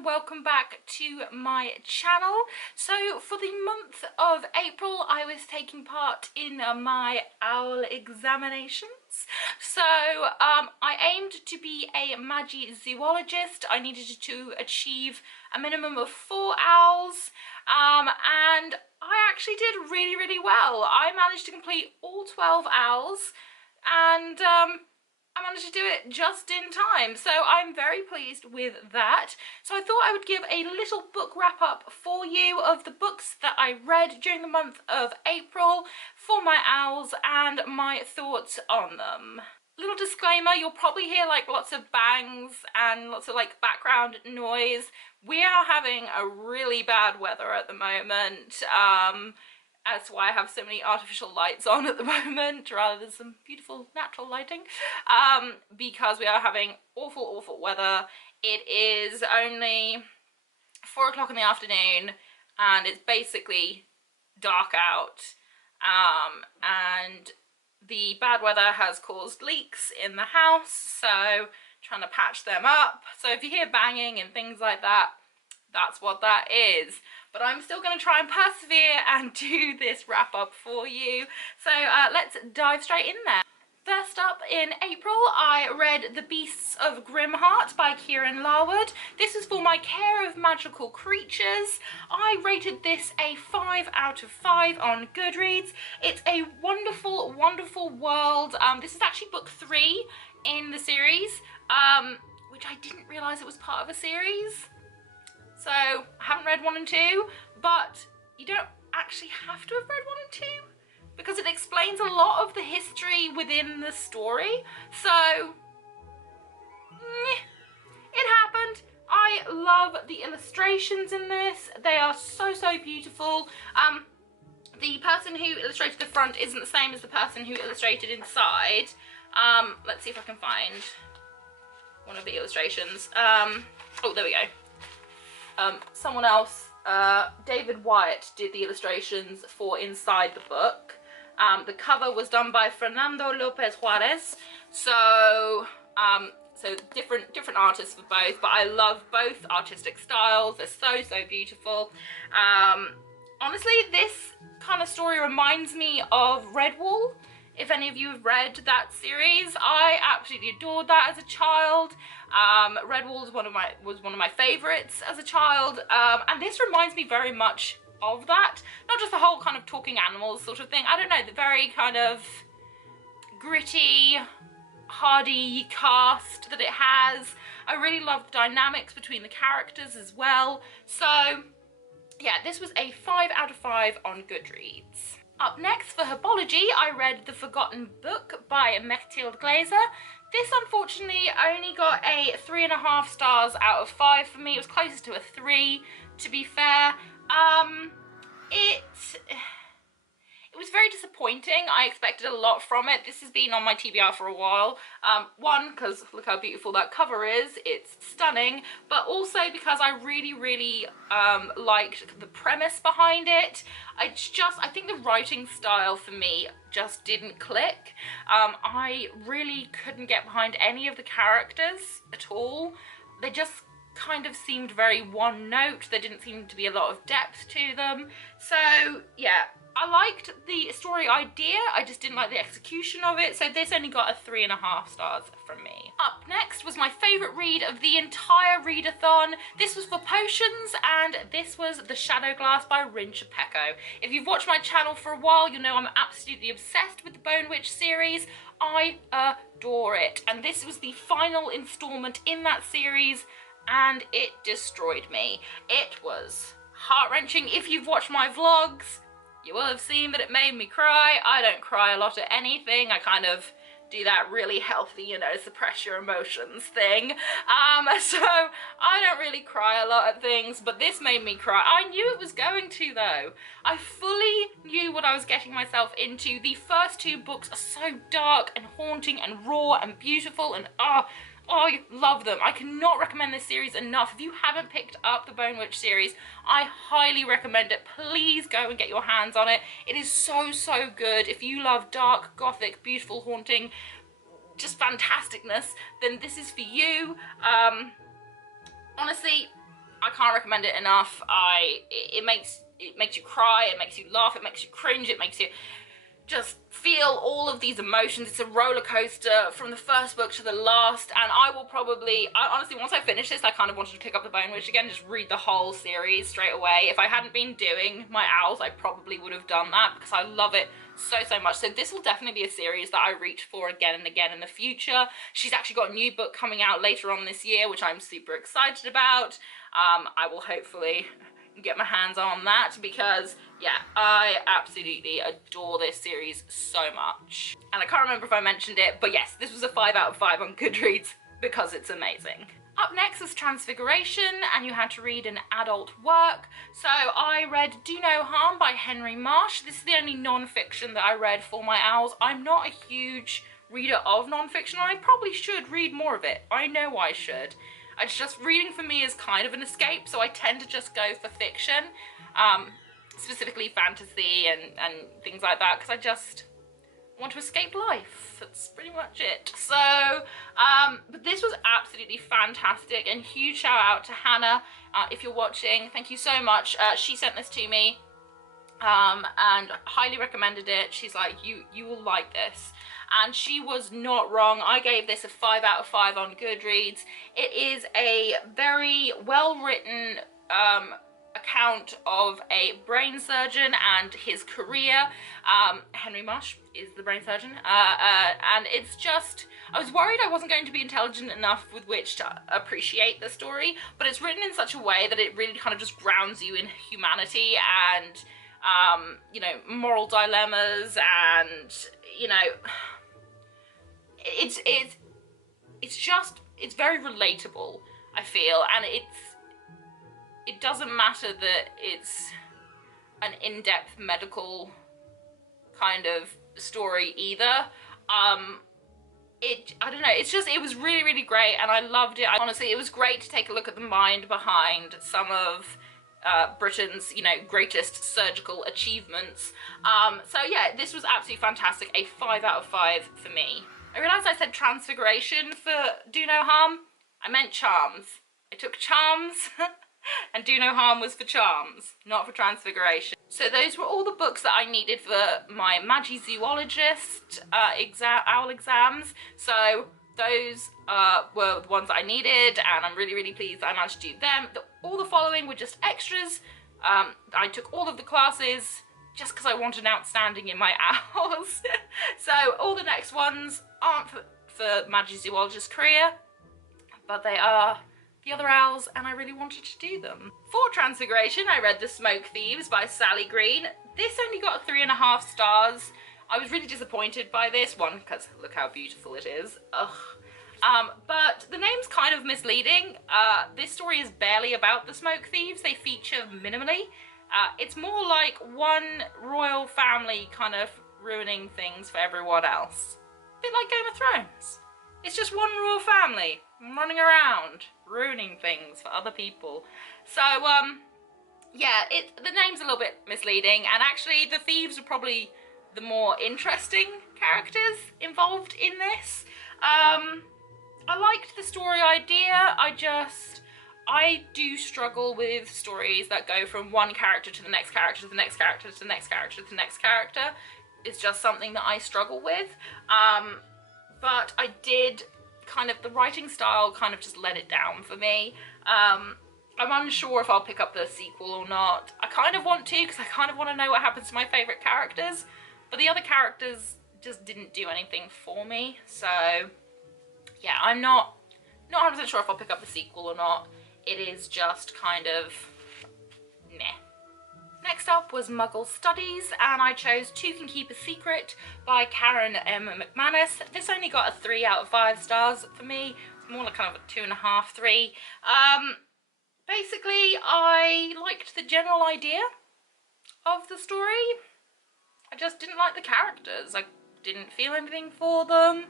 and welcome back to my channel. So for the month of April I was taking part in my O.W.L examinations. So I aimed to be a Magi zoologist. I needed to achieve a minimum of 4 owls and I actually did really well. I managed to complete all 12 owls and I managed to do it just in time, so I'm very pleased with that. So I thought I would give a little book wrap up for you of the books that I read during the month of April for my owls and my thoughts on them. Little disclaimer, you'll probably hear like lots of bangs and lots of like background noise. We are having a really bad weather at the moment. That's why I have so many artificial lights on at the moment rather than some beautiful natural lighting, because we are having awful weather. It is only 4 o'clock in the afternoon and it's basically dark out, and the bad weather has caused leaks in the house, so trying to patch them up. So if you hear banging and things like that, that's what that is. But I'm still going to try and persevere and do this wrap up for you. So let's dive straight in there. First up in April, I read The Beasts of Grimheart by Kieran Larwood. This is for my care of magical creatures. I rated this a 5 out of 5 on Goodreads. It's a wonderful world. This is actually book 3 in the series, which I didn't realise it was part of a series. So I haven't read 1 and 2, but you don't actually have to have read 1 and 2 because it explains a lot of the history within the story. So it happened. I love the illustrations in this. They are so beautiful. The person who illustrated the front isn't the same as the person who illustrated inside. Let's see if I can find one of the illustrations. Oh, there we go. Someone else, David Wyatt, did the illustrations for inside the book. The cover was done by Fernando Lopez Juarez. So different artists for both, but I love both artistic styles. They're so beautiful. Honestly, this kind of story reminds me of Redwall. If any of you have read that series, I absolutely adored that as a child. Redwall was one of my favourites as a child, and this reminds me very much of that. Not just the whole kind of talking animals sort of thing. I don't know, the very kind of gritty, hardy cast that it has. I really love the dynamics between the characters as well. So yeah, this was a 5 out of 5 on Goodreads. Up next for herbology, I read The Forgotten Book by Mechtilde Glaser. This unfortunately only got a 3.5 stars out of 5 for me. It was closest to a 3, to be fair. It was very disappointing. I expected a lot from it. This has been on my TBR for a while. One, because look how beautiful that cover is. It's stunning. But also because I really liked the premise behind it. I think the writing style for me just didn't click. I really couldn't get behind any of the characters at all. They just kind of seemed very one note. There didn't seem to be a lot of depth to them. So yeah, I liked the story idea, I just didn't like the execution of it, so this only got a 3.5 stars from me. Up next was my favourite read of the entire readathon. This was for potions, and this was The Shadow Glass by Rin Chapeko. If you've watched my channel for a while, you'll know I'm absolutely obsessed with the Bone Witch series. I adore it, and this was the final instalment in that series, and it destroyed me. It was heart-wrenching. If you've watched my vlogs, you will have seen that it made me cry. I don't cry a lot at anything. I kind of do that really healthy, you know, suppress your emotions thing. So I don't really cry a lot at things, but this made me cry. I knew it was going to though. I fully knew what I was getting myself into. The first 2 books are so dark and haunting and raw and beautiful, and I love them. I cannot recommend this series enough. If you haven't picked up the Bone Witch series, I highly recommend it. Please go and get your hands on it. It is so good. If you love dark, gothic, beautiful, haunting, just fantasticness, then this is for you. Honestly, I can't recommend it enough. It makes you cry, it makes you laugh, it makes you cringe, it makes you just feel all of these emotions. It's a roller coaster from the first book to the last, and I honestly, once I finish this, I kind of wanted to pick up the Bone Witch again, just read the whole series straight away. If I hadn't been doing my owls, I probably would have done that, because I love it so much. So this will definitely be a series that I reach for again and again in the future. She's actually got a new book coming out later on this year, which I'm super excited about. I will hopefully get my hands on that, because yeah, I absolutely adore this series so much. And I can't remember if I mentioned it, but yes, this was a 5 out of 5 on Goodreads because it's amazing. Up next is Transfiguration, and you had to read an adult work. So I read Do No Harm by Henry Marsh. This is the only non-fiction that I read for my owls. I'm not a huge reader of non-fiction, and I probably should read more of it. I know I should. It's just, reading for me is kind of an escape, so I tend to just go for fiction, specifically fantasy and things like that, because I just want to escape life. That's pretty much it. So, but this was absolutely fantastic, and huge shout out to Hannah, if you're watching. Thank you so much. She sent this to me, and highly recommended it. She's like, you will like this. And she was not wrong. I gave this a 5 out of 5 on Goodreads. It is a very well-written account of a brain surgeon and his career. Henry Marsh is the brain surgeon. And it's just, I was worried I wasn't going to be intelligent enough with which to appreciate the story, but it's written in such a way that it really kind of just grounds you in humanity and, you know, moral dilemmas, and, you know, it's very relatable, I feel, and it doesn't matter that it's an in-depth medical kind of story either. I don't know, it was really great, and I loved it. Honestly, it was great to take a look at the mind behind some of Britain's, you know, greatest surgical achievements. So yeah, this was absolutely fantastic. A 5 out of 5 for me. I realised I said Transfiguration for Do No Harm. I meant Charms. I took Charms and Do No Harm was for Charms, not for Transfiguration. So those were all the books that I needed for my Magizoologist owl exams. So those were the ones that I needed, and I'm really pleased that I managed to do them. All the following were just extras. I took all of the classes just because I wanted an outstanding in my owls. So all the next ones aren't for Magizoologist career, but they are the other owls, and I really wanted to do them. For Transfiguration, I read The Smoke Thieves by Sally Green. This only got 3.5 stars. I was really disappointed by this one, because look how beautiful it is. Ugh. But the name's kind of misleading. This story is barely about the Smoke Thieves. They feature minimally. It's more like one royal family kind of ruining things for everyone else. A bit like Game of Thrones. It's just one royal family running around, ruining things for other people. So, yeah, the name's a little bit misleading, and actually the thieves are probably the more interesting characters involved in this. I liked the story idea. I do struggle with stories that go from one character to the next character to the next character to the next character to the next character. It's just something that I struggle with. But I did the writing style kind of just let it down for me. I'm unsure if I'll pick up the sequel or not. I kind of want to, because I kind of want to know what happens to my favourite characters, but the other characters just didn't do anything for me. So yeah, I'm not 100% sure if I'll pick up the sequel or not. It is just kind of meh. Next up was Muggle Studies, and I chose Two Can Keep a Secret by Karen M. McManus. This only got a 3 out of 5 stars for me. It's more like kind of a 2.5, 3. Basically, I liked the general idea of the story. I just didn't like the characters. I didn't feel anything for them.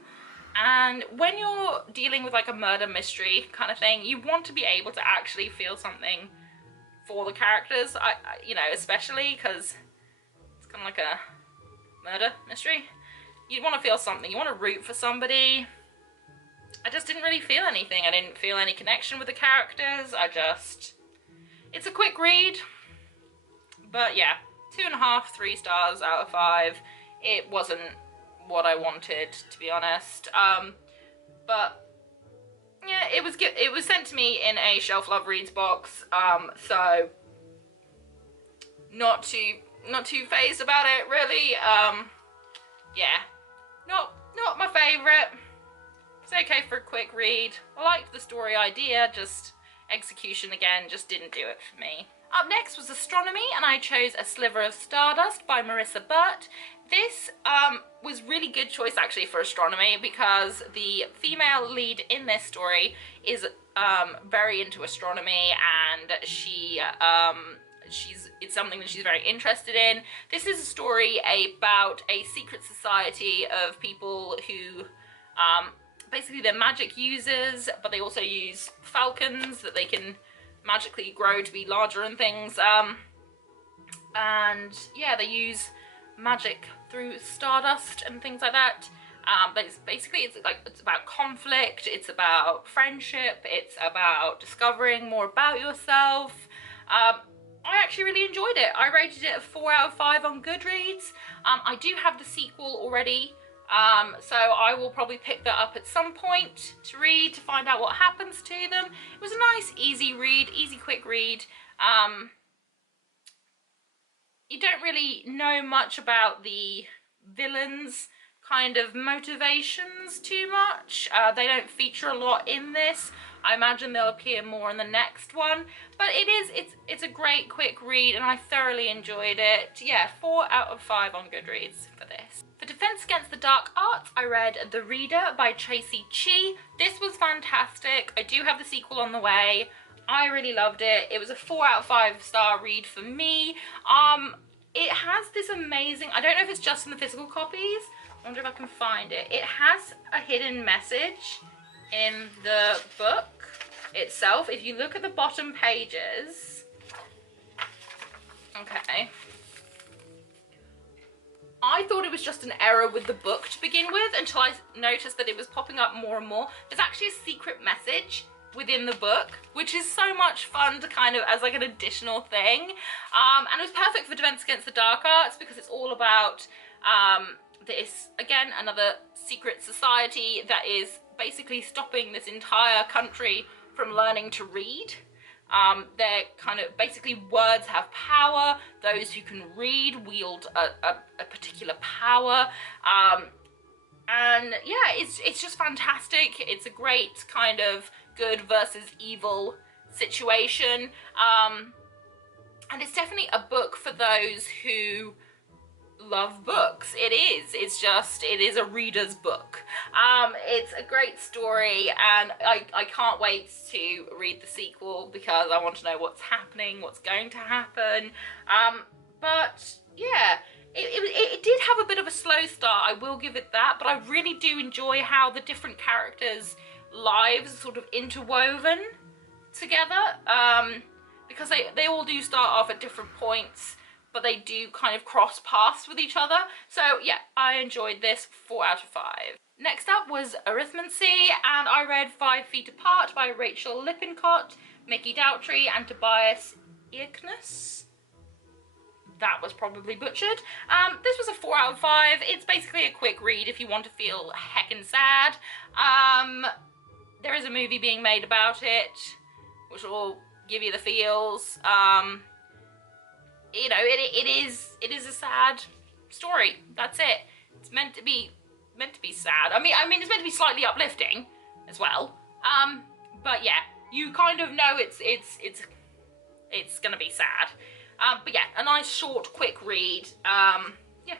And when you're dealing with like a murder mystery kind of thing, you want to be able to actually feel something for the characters, you know, especially because it's kind of like a murder mystery. You want to feel something, you want to root for somebody. I just didn't really feel anything. I didn't feel any connection with the characters. I just It's a quick read, but yeah, 2.5, 3 stars out of 5. It wasn't what I wanted, to be honest. But yeah, it was good. It was sent to me in a Shelf Love Reads box, so not too phased about it, really. Yeah, not my favourite. It's okay for a quick read. I liked the story idea, just execution again just didn't do it for me. Up next was Astronomy, and I chose A Sliver of Stardust by Marissa Burt. This was really good choice actually for Astronomy, because the female lead in this story is very into astronomy, and it's something that she's very interested in. This is a story about a secret society of people who basically they're magic users, but they also use falcons that they can magically grow to be larger and things. And yeah, they use magic through stardust and things like that. But it's about conflict, it's about friendship, it's about discovering more about yourself. I actually really enjoyed it. I rated it a 4 out of 5 on Goodreads. I do have the sequel already, so I will probably pick that up at some point to read, to find out what happens to them. It was a nice, easy read, easy, quick read. You don't really know much about the villains' kind of motivations too much. They don't feature a lot in this. I imagine they'll appear more in the next one, but it's a great quick read and I thoroughly enjoyed it. Yeah, 4 out of 5 on Goodreads for this. For Defense Against the Dark Arts, I read The Reader by Tracy Chee. This was fantastic. I do have the sequel on the way. I really loved it. It was a 4 out of 5 star read for me. It has this amazing, I don't know if it's just in the physical copies, I wonder if I can find it. It has a hidden message in the book itself. If you look at the bottom pages, okay, I thought it was just an error with the book to begin with until I noticed that it was popping up more and more. There's actually a secret message within the book, which is so much fun to kind of as like an additional thing. And it was perfect for Defense Against the Dark Arts because it's all about this, again, another secret society that is basically stopping this entire country from learning to read. They're kind of, basically words have power. Those who can read wield a particular power. And yeah, it's just fantastic. It's a great kind of good versus evil situation. And it's definitely a book for those who love books. It is a reader's book. It's a great story and I can't wait to read the sequel because I want to know what's happening, what's going to happen. But yeah, it did have a bit of a slow start, I will give it that, but I really do enjoy how the different characters' lives sort of interwoven together, because they all do start off at different points, but they do kind of cross paths with each other. So yeah, I enjoyed this, 4 out of 5. Next up was Arithmancy, and I read 5 Feet Apart by Rachel Lippincott, Mickey Doughtry and Tobias Eakness. That was probably butchered. This was a 4 out of 5. It's basically a quick read if you want to feel heckin' sad. There is a movie being made about it, which will give you the feels. You know, it is a sad story. That's it. It's meant to be sad. I mean it's meant to be slightly uplifting as well. But yeah, you kind of know it's gonna be sad. But yeah, a nice short quick read. Yeah,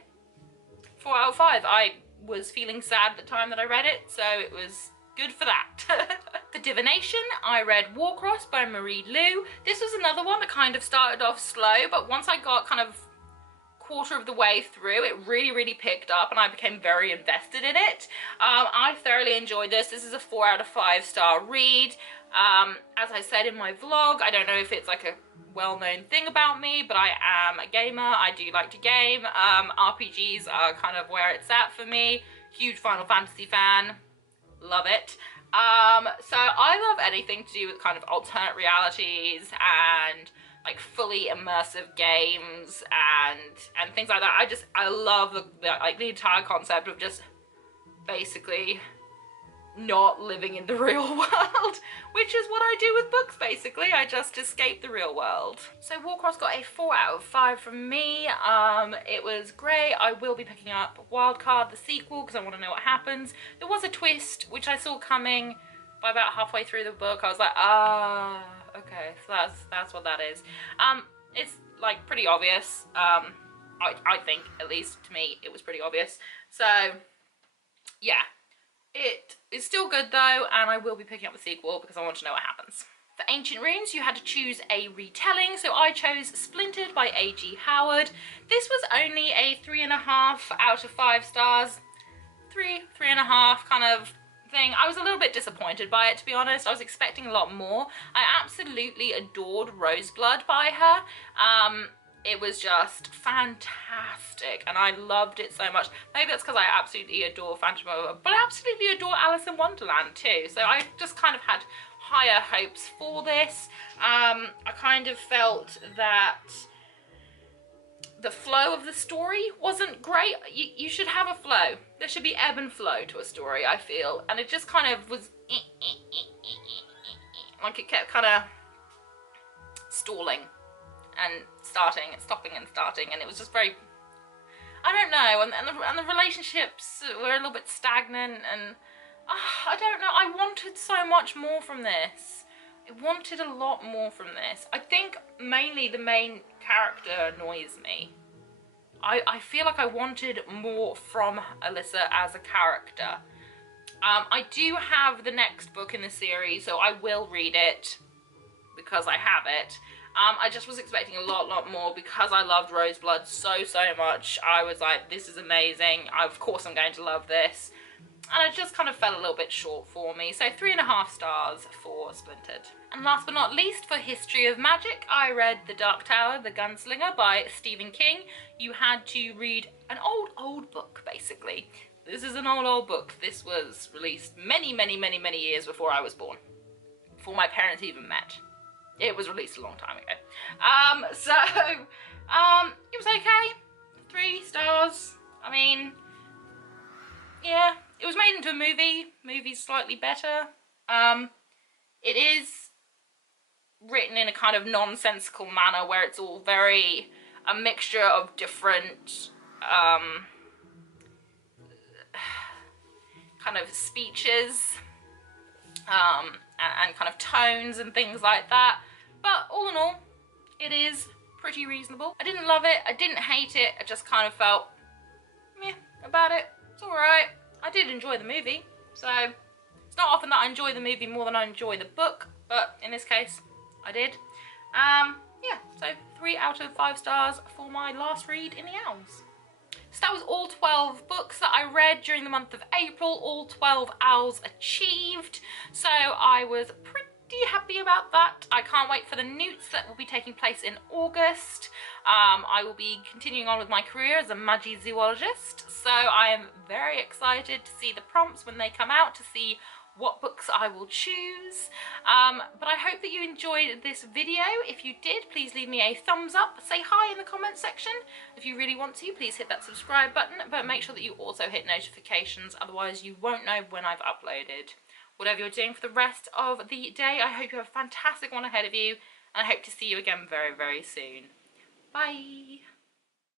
4 out of 5. I was feeling sad at the time that I read it, so it was good for that. For Divination, I read Warcross by Marie Lu. This was another one that kind of started off slow, but once I got kind of quarter of the way through, it really picked up and I became very invested in it. I thoroughly enjoyed this. This is a 4 out of 5 star read. As I said in my vlog, I don't know if it's like a well-known thing about me, but I am a gamer. I do like to game. RPGs are kind of where it's at for me. Huge Final Fantasy fan. Love it. So I love anything to do with kind of alternate realities and like fully immersive games and things like that. I love the entire concept of just basically not living in the real world, which is what I do with books basically. I just escape the real world. So Warcross got a 4 out of 5 from me. It was great. I will be picking up Wildcard, the sequel, because I want to know what happens. There was a twist which I saw coming by about halfway through the book. I was like, ah, okay, so that's what that is. It's like pretty obvious. I think, at least to me, it was pretty obvious. So yeah. It is still good though, and I will be picking up the sequel because I want to know what happens. For Ancient Runes, you had to choose a retelling, so I chose Splintered by A.G. Howard. This was only a 3.5 out of 5 stars. 3.5 kind of thing. I was a little bit disappointed by it, to be honest. I was expecting a lot more. I absolutely adored Roseblood by her. It was just fantastic and I loved it so much. Maybe that's because I absolutely adore Phantom Over, but I absolutely adore Alice in Wonderland too. So I just kind of had higher hopes for this. I kind of felt that the flow of the story wasn't great. You should have a flow. There should be ebb and flow to a story, I feel. And it just kind of was like it kept kind of stalling and starting and stopping and starting, and it was just very, I don't know, and the relationships were a little bit stagnant, and I don't know, I wanted so much more from this. I wanted a lot more from this. I think mainly the main character annoys me. I feel like I wanted more from Alyssa as a character. I do have the next book in the series, so I will read it because I have it. I just was expecting a lot more because I loved Roseblood so much. I was like, this is amazing. Of course I'm going to love this. And it just kind of fell a little bit short for me. So 3.5 stars for Splintered. And last but not least, for History of Magic, I read The Dark Tower, The Gunslinger by Stephen King. You had to read an old book, basically. This is an old book. This was released many years before I was born. Before my parents even met. It was released a long time ago. It was okay. 3 stars. I mean, yeah, it was made into a movie. Movie's slightly better. It is written in a kind of nonsensical manner where it's all very a mixture of different kind of speeches and kind of tones and things like that. But all in all, it is pretty reasonable. I didn't love it, I didn't hate it, I just kind of felt meh about it. It's alright. I did enjoy the movie, so it's not often that I enjoy the movie more than I enjoy the book, but in this case, I did. Yeah, so 3 out of 5 stars for my last read in the Owls. So that was all 12 books that I read during the month of April, all 12 Owls achieved. So I was pretty happy about that. I can't wait for the newts that will be taking place in August. I will be continuing on with my career as a Magizoologist, so I am very excited to see the prompts when they come out, to see what books I will choose. But I hope that you enjoyed this video. If you did, please leave me a thumbs up, say hi in the comments section. If you really want to, please hit that subscribe button, but make sure that you also hit notifications, otherwise you won't know when I've uploaded. Whatever you're doing for the rest of the day, I hope you have a fantastic one ahead of you, and I hope to see you again very soon. Bye!